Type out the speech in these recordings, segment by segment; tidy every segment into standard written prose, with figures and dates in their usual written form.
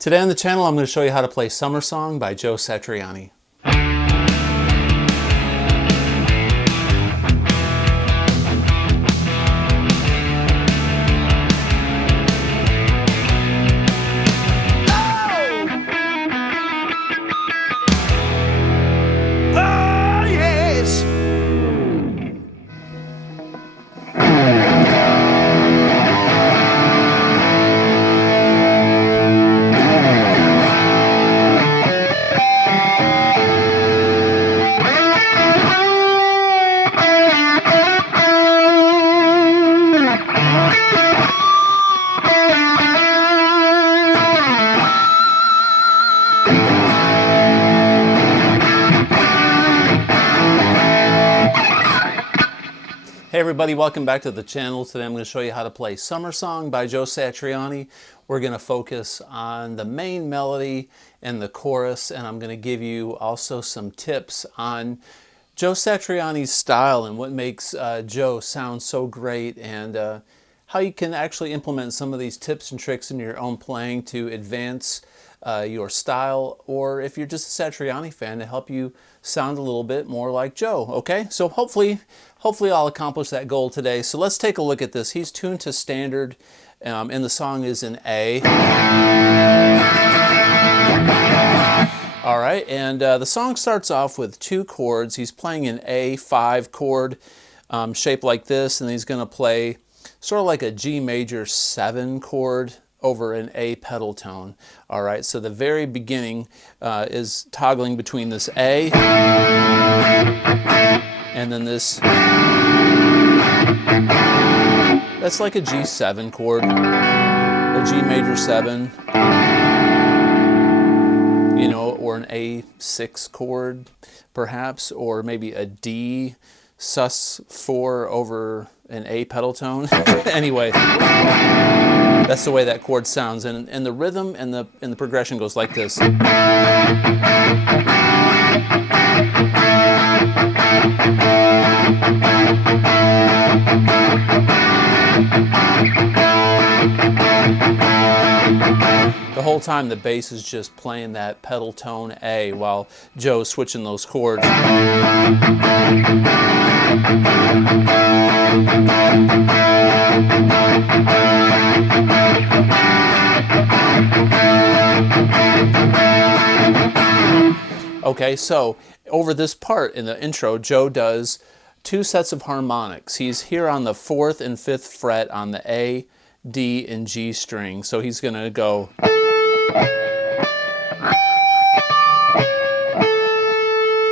Today on the channel, I'm going to show you how to play Summer Song by Joe Satriani. Hey everybody, welcome back to the channel. Today I'm going to show you how to play Summer Song by Joe Satriani. We're going to focus on the main melody and the chorus, and I'm going to give you also some tips on Joe Satriani's style and what makes Joe sound so great, and how you can actually implement some of these tips and tricks in your own playing to advance your style, or if you're just a Satriani fan, to help you sound a little bit more like Joe. Okay, so hopefully I'll accomplish that goal today. So let's take a look at this. He's tuned to standard, and the song is in A. All right, and the song starts off with two chords. He's playing an A5 chord shaped like this, and he's going to play sort of like a G major 7 chord over an A pedal tone. All right, so the very beginning is toggling between this A and then this, that's like a G7 chord, a G major 7, you know, or an A6 chord perhaps, or maybe a D sus4 over an A pedal tone. Anyway, that's the way that chord sounds, and the rhythm and the progression goes like this. The whole time the bass is just playing that pedal tone A while Joe's switching those chords. Okay, so over this part in the intro, Joe does 2 sets of harmonics. He's here on the 4th and 5th fret on the A, D, and G string. So he's going to go.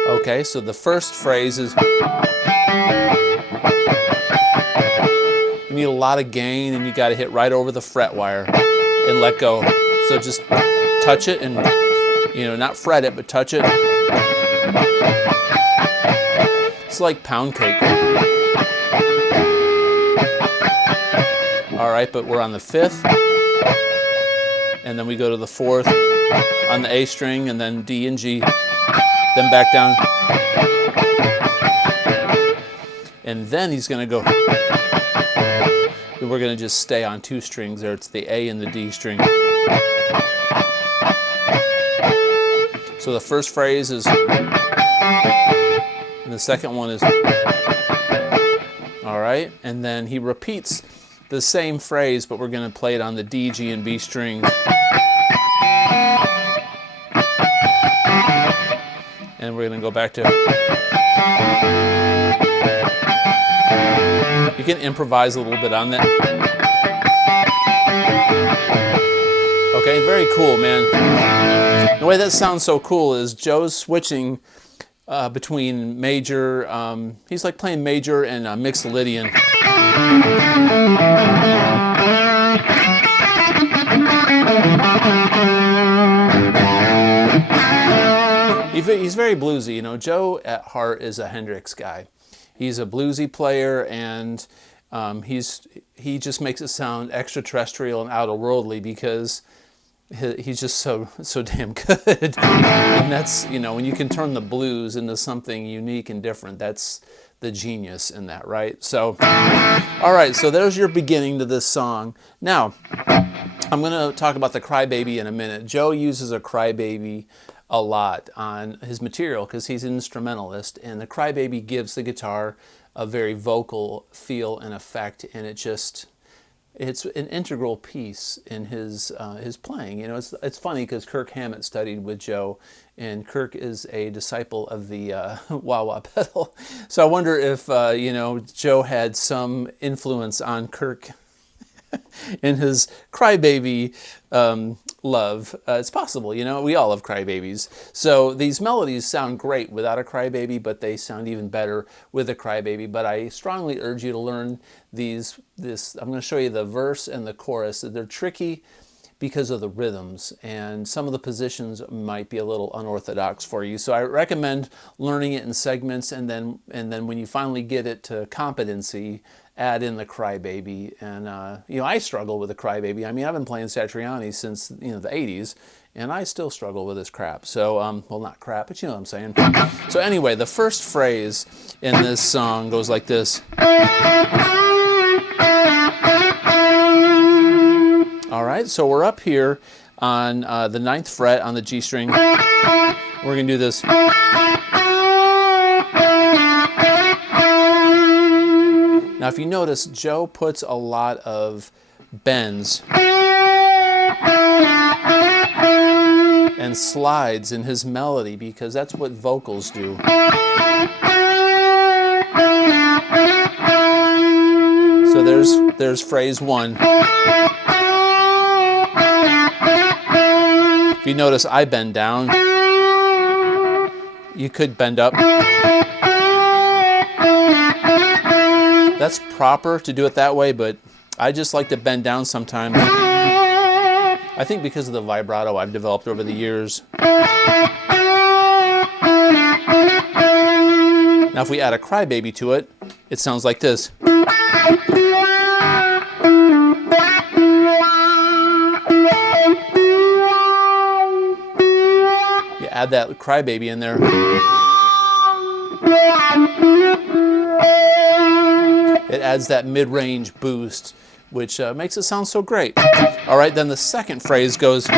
Okay, so the first phrase is, you need a lot of gain, and you got to hit right over the fret wire and let go. So just touch it and, you know, not fret it, but touch it. It's like pound cake. All right, but we're on the 5th, and then we go to the 4th on the A string, and then D and G, then back down. And then he's going to go, we're going to just stay on 2 strings there. It's the A and the D string. So the first phrase is, and the second one is, all right, and then he repeats the same phrase, but we're going to play it on the D, G, and B strings. And we're going to go back to, you can improvise a little bit on that. Okay, very cool, man. The way that sounds so cool is Joe's switching between major, he's like playing major and mixolydian. He's very bluesy. You know, Joe at heart is a Hendrix guy. He's a bluesy player, and he just makes it sound extraterrestrial and outer-worldly because he's just so damn good. And that's, you know, when you can turn the blues into something unique and different, that's the genius in that, right? So, all right, so there's your beginning to this song. Now, I'm going to talk about the crybaby in a minute. Joe uses a crybaby a lot on his material because he's an instrumentalist, and the crybaby gives the guitar a very vocal feel and effect, and it's an integral piece in his playing. You know, it's funny because Kirk Hammett studied with Joe, and Kirk is a disciple of the wah-wah pedal. So I wonder if you know, Joe had some influence on Kirk in his crybaby love. It's possible, you know, we all love crybabies. So these melodies sound great without a crybaby, but they sound even better with a crybaby. But I strongly urge you to learn this. I'm going to show you the verse and the chorus. They're tricky because of the rhythms, and some of the positions might be a little unorthodox for you. So I recommend learning it in segments, and then when you finally get it to competency, add in the crybaby. And you know, I struggle with the crybaby. I mean, I've been playing Satriani since, you know, the 80s, and I still struggle with this crap. So well, not crap, but you know what I'm saying. So anyway, the first phrase in this song goes like this. All right, so we're up here on the 9th fret on the G string. We're going to do this. Now, if you notice, Joe puts a lot of bends and slides in his melody because that's what vocals do. So there's phrase 1. If you notice, I bend down. You could bend up. That's proper to do it that way, but I just like to bend down sometimes. I think because of the vibrato I've developed over the years. Now if we add a crybaby to it, it sounds like this. You add that crybaby in there. It adds that mid-range boost, which makes it sound so great. All right, then the second phrase goes. All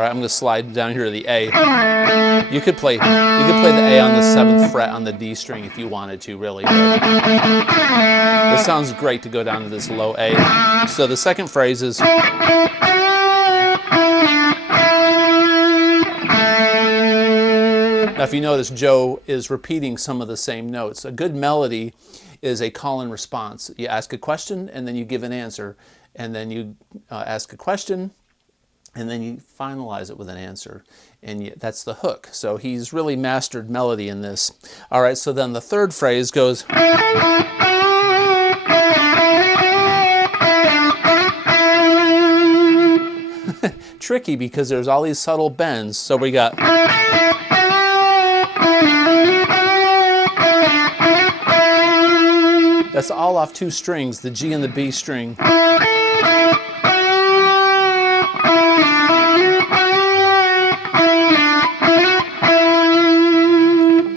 right, I'm going to slide down here to the A. You could play the A on the 7th fret on the D string if you wanted to, really. But it sounds great to go down to this low A. So the second phrase is. Now, if you notice, Joe is repeating some of the same notes. A good melody is a call and response. You ask a question, and then you give an answer. And then you ask a question, and then you finalize it with an answer. And that's the hook. So he's really mastered melody in this. All right, so then the third phrase goes. Tricky because there's all these subtle bends. So we got. That's all off 2 strings, the G and the B string.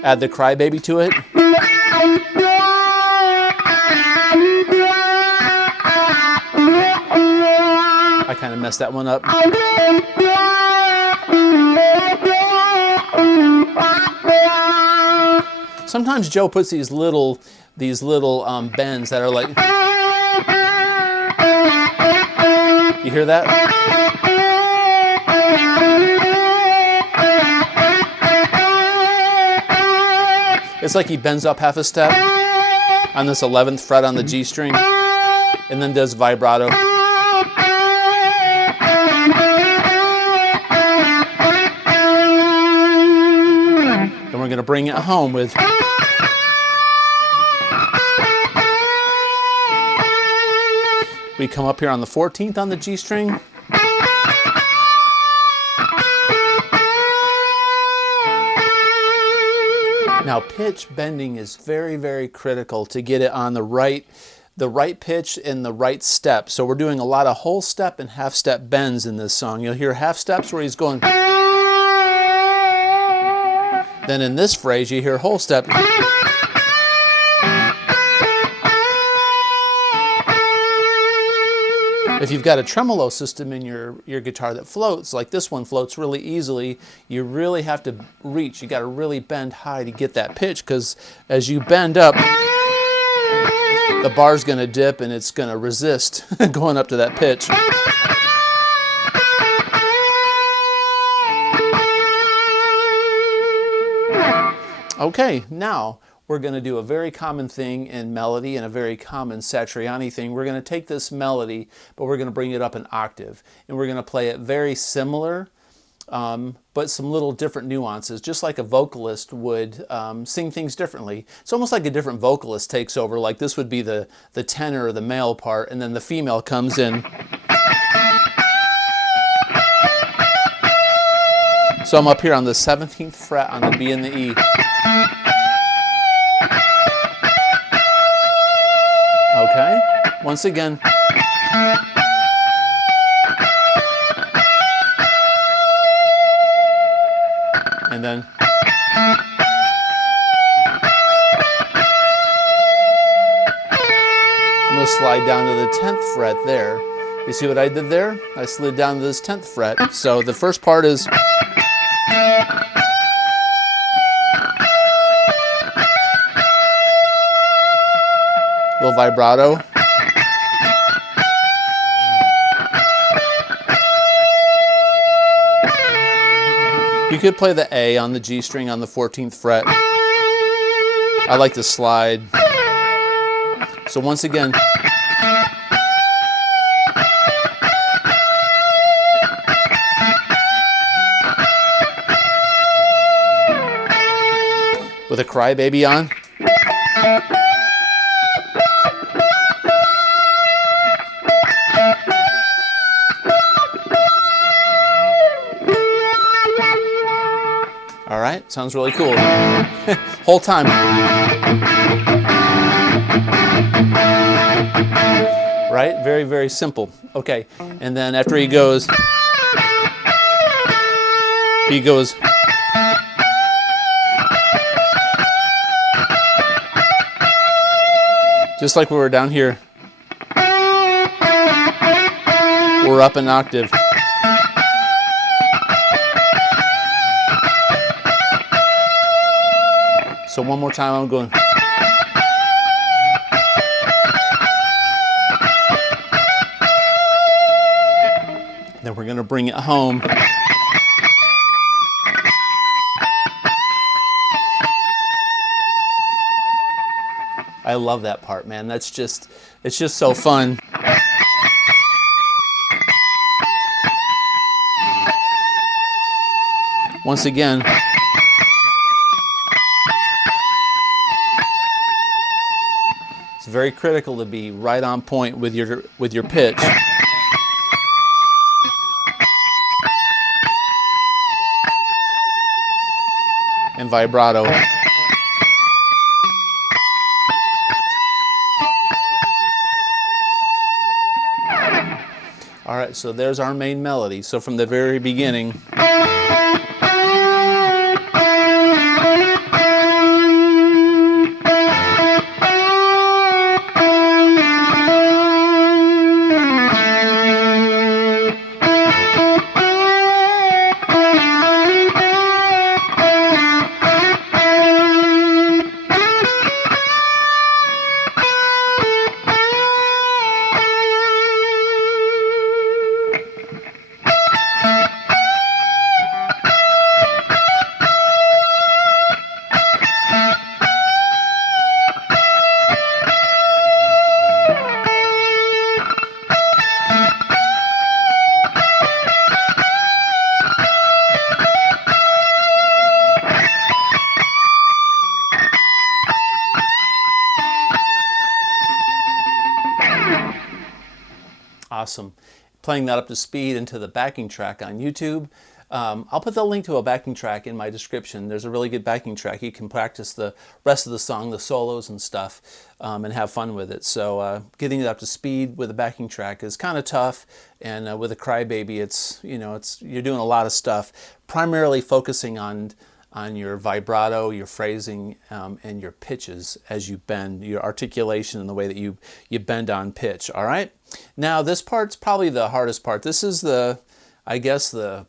Add the crybaby to it. I kind of messed that one up. Sometimes Joe puts these little bends that are like. You hear that? It's like he bends up half a step on this 11th fret on the G string and then does vibrato. Then we're going to bring it home with. We come up here on the 14th on the G string. Now pitch bending is very, very critical to get it on the right pitch and the right step. So we're doing a lot of whole step and half step bends in this song. You'll hear half steps where he's going. Then in this phrase you hear whole step. If you've got a tremolo system in your guitar that floats, like this one floats really easily, you really have to reach. You got to really bend high to get that pitch, because as you bend up, the bar's going to dip and it's going to resist going up to that pitch. Okay, now we're going to do a very common thing in melody and a very common Satriani thing. We're going to take this melody, but we're going to bring it up an octave. And we're going to play it very similar, but some little different nuances, just like a vocalist would sing things differently. It's almost like a different vocalist takes over. Like this would be the tenor or the male part, and then the female comes in. So I'm up here on the 17th fret on the B and the E. Okay, once again. And then. I'm going to slide down to the 10th fret there. You see what I did there? I slid down to this 10th fret. So the first part is. Little vibrato. You could play the A on the G string on the 14th fret. I like to slide. So once again. With a crybaby on. All right, sounds really cool. Whole time. Right? Very, very simple. Okay, and then after he goes. Just like we were down here. We're up an octave. So one more time, I'm going. Then we're going to bring it home. I love that part, man. It's just so fun. Once again. It's very critical to be right on point with your pitch. And vibrato. All right, so there's our main melody. So from the very beginning. Awesome. Playing that up to speed into the backing track on YouTube. I'll put the link to a backing track in my description. There's a really good backing track. You can practice the rest of the song, the solos and stuff, and have fun with it. So getting it up to speed with a backing track is kind of tough, and with a crybaby, you're doing a lot of stuff, primarily focusing on on your vibrato, your phrasing, and your pitches as you bend, your articulation and the way that you bend on pitch, all right? Now this part's probably the hardest part. This is I guess the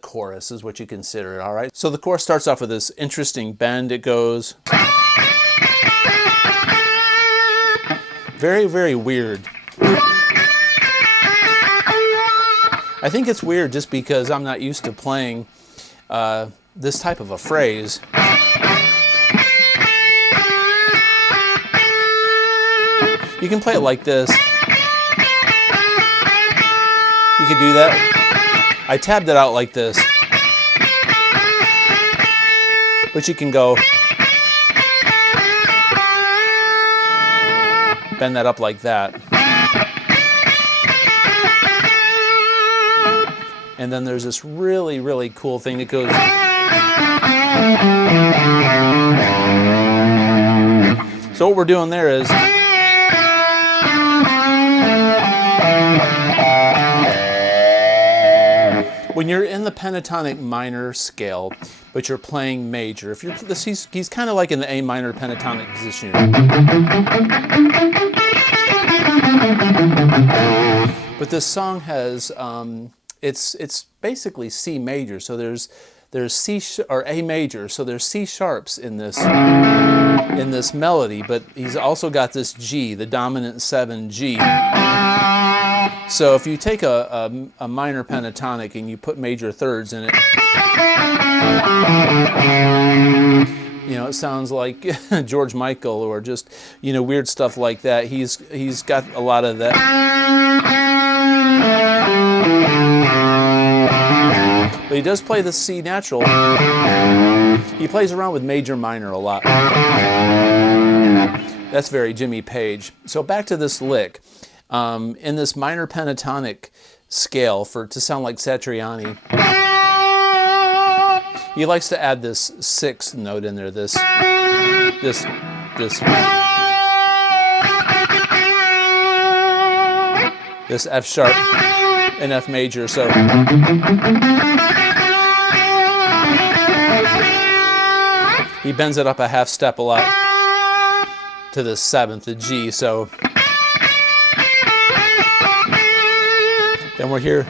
chorus is what you consider it, all right? So the chorus starts off with this interesting bend. It goes very, very weird. I think it's weird just because I'm not used to playing this type of a phrase. You can play it like this. You can do that. I tabbed it out like this. But you can go bend that up like that. And then there's this really, really cool thing that goes. So what we're doing there is when you're in the pentatonic minor scale, but you're playing major. If you're this, he's kind of like in the A minor pentatonic position. But this song has it's basically C major. So there's C or A major. So there's C sharps in this melody, but he's also got this G, the dominant 7 G. So if you take a minor pentatonic and you put major thirds in it, you know, it sounds like George Michael or just, you know, weird stuff like that. He's got a lot of that. But he does play the C natural. He plays around with major minor a lot. That's very Jimmy Page. So back to this lick. In this minor pentatonic scale, to sound like Satriani, he likes to add this 6th note in there, this F sharp and F major. So he bends it up a half step a lot to the 7th, the G. So then we're here.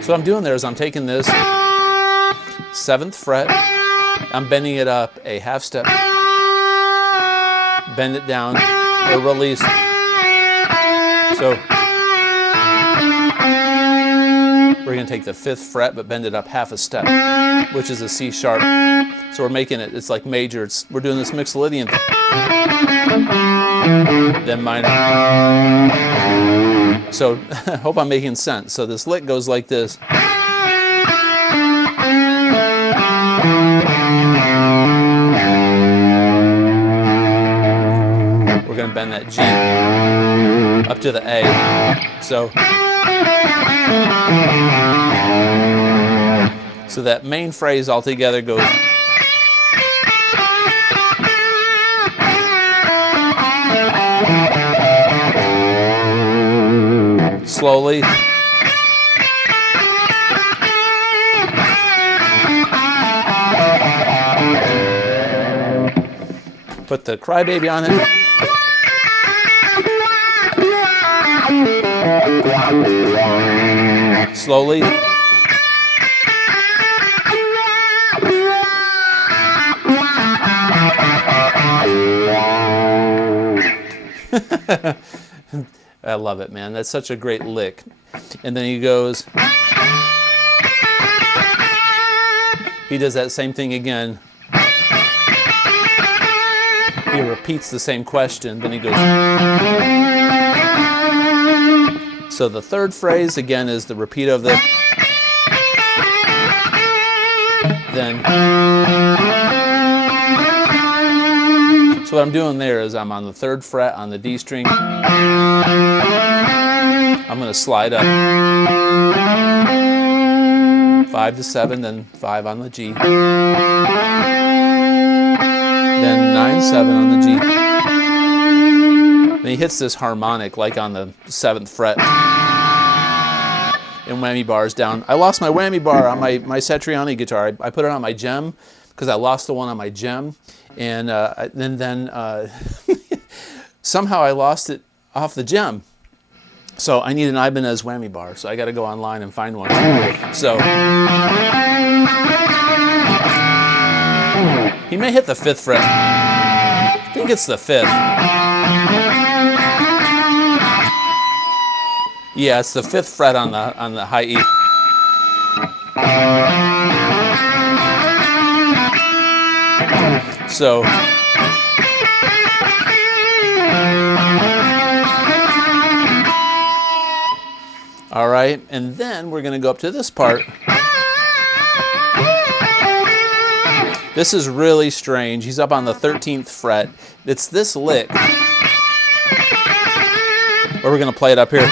So what I'm doing there is I'm taking this 7th fret, I'm bending it up a half step, bend it down, or release. So we're going to take the 5th fret but bend it up half a step, which is a C sharp. So we're making it, it's like major. We're doing this Mixolydian thing. Then minor. So I hope I'm making sense. So this lick goes like this. We're going to bend that G up to the A. So that main phrase altogether goes. Slowly. Put the crybaby on it. Slowly. I love it, man. That's such a great lick. And then he goes. He does that same thing again. He repeats the same question, then he goes. So the third phrase, again, is the repeat of the. Then. So what I'm doing there is I'm on the 3rd fret on the D string. I'm going to slide up 5 to 7, then 5 on the G. Then 9, 7 on the G. Then he hits this harmonic like on the 7th fret. and whammy bars down. I lost my whammy bar on my Satriani guitar. I put it on my gem because I lost the one on my gem, and then somehow I lost it off the gem. So I need an Ibanez whammy bar. So I got to go online and find one. So he may hit the 5th fret. I think it's the 5th. Yeah, it's the 5th fret on the high E. So all right, and then we're going to go up to this part. This is really strange. He's up on the 13th fret. It's this lick. Or we're going to play it up here.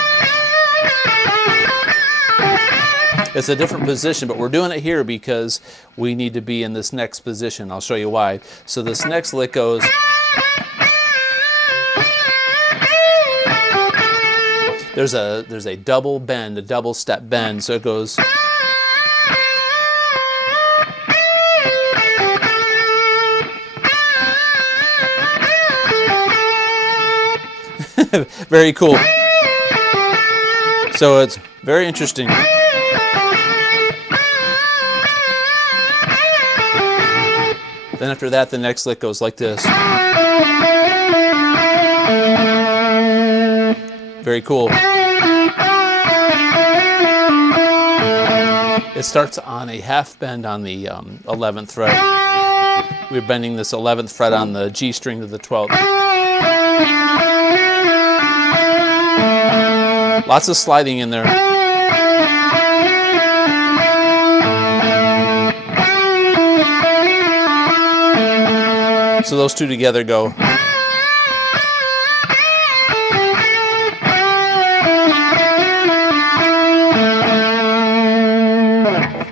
It's a different position, but we're doing it here because we need to be in this next position. I'll show you why. So this next lick goes. There's a double bend, a double step bend, so it goes. Very cool. So it's very interesting. Then after that, the next lick goes like this. Very cool. It starts on a half bend on the 11th fret. We're bending this 11th fret on the G string to the 12th. Lots of sliding in there. So those two together go.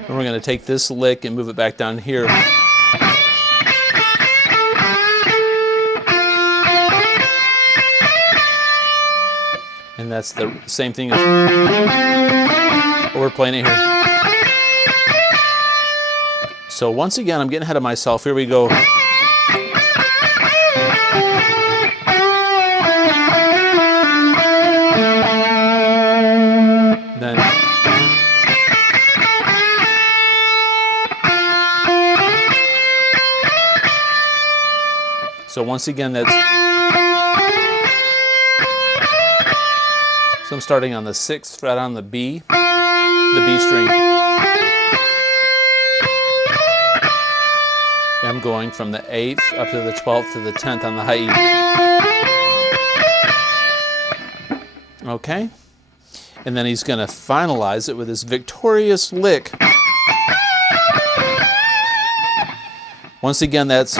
And we're going to take this lick and move it back down here. And that's the same thing as we're playing it here. So once again, I'm getting ahead of myself. Here we go. Then so once again, that's. So I'm starting on the 6th fret on the B string. And I'm going from the 8th up to the 12th to the 10th on the high E. Okay? And then he's going to finalize it with his victorious lick. Once again, that's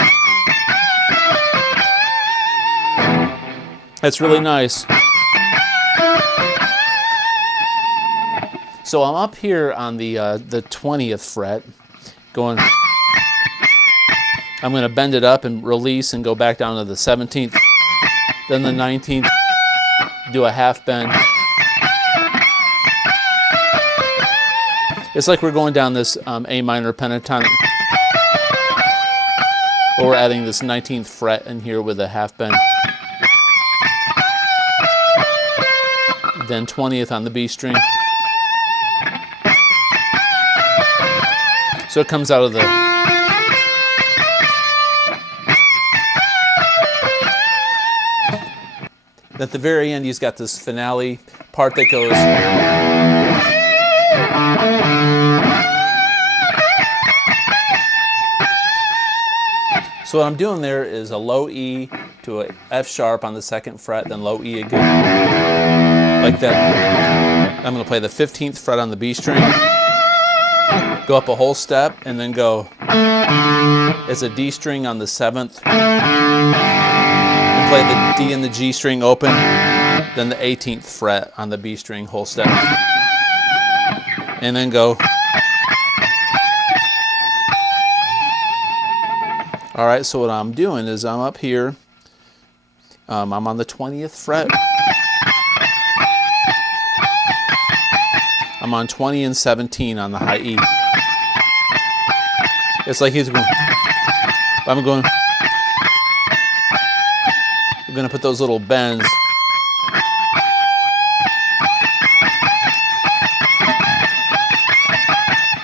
really nice. So I'm up here on the 20th fret, going. I'm going to bend it up and release and go back down to the 17th, then the 19th, do a half bend. It's like we're going down this A minor pentatonic, but we're adding this 19th fret in here with a half bend. Then 20th on the B string. So it comes out of the. At the very end, he's got this finale part that goes. So what I'm doing there is a low E to a F sharp on the 2nd fret, then low E again, like that. I'm going to play the 15th fret on the B string. Go up a whole step and then go. It's a D string on the 7th. And play the D and the G string open. Then the 18th fret on the B string, whole step. And then go. All right, so what I'm doing is I'm up here. I'm on the 20th fret. I'm on 20 and 17 on the high E. It's like he's going, I'm going to put those little bends.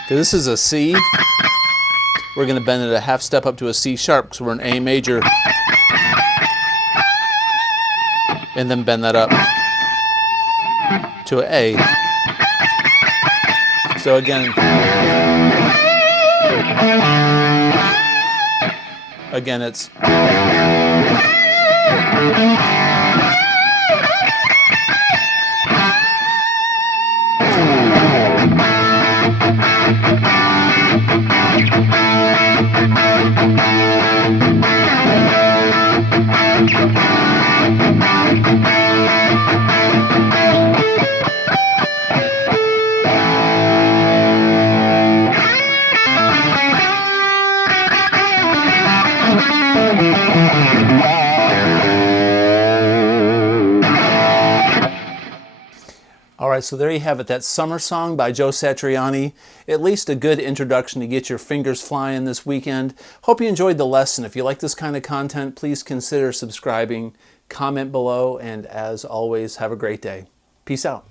This is a C. We're going to bend it a half step up to a C sharp because we're in A major. And then bend that up to an A. So again it's all right, so there you have it. That Summer Song by Joe Satriani. At least a good introduction to get your fingers flying this weekend. Hope you enjoyed the lesson. If you like this kind of content, please consider subscribing, comment below, and as always, have a great day. Peace out.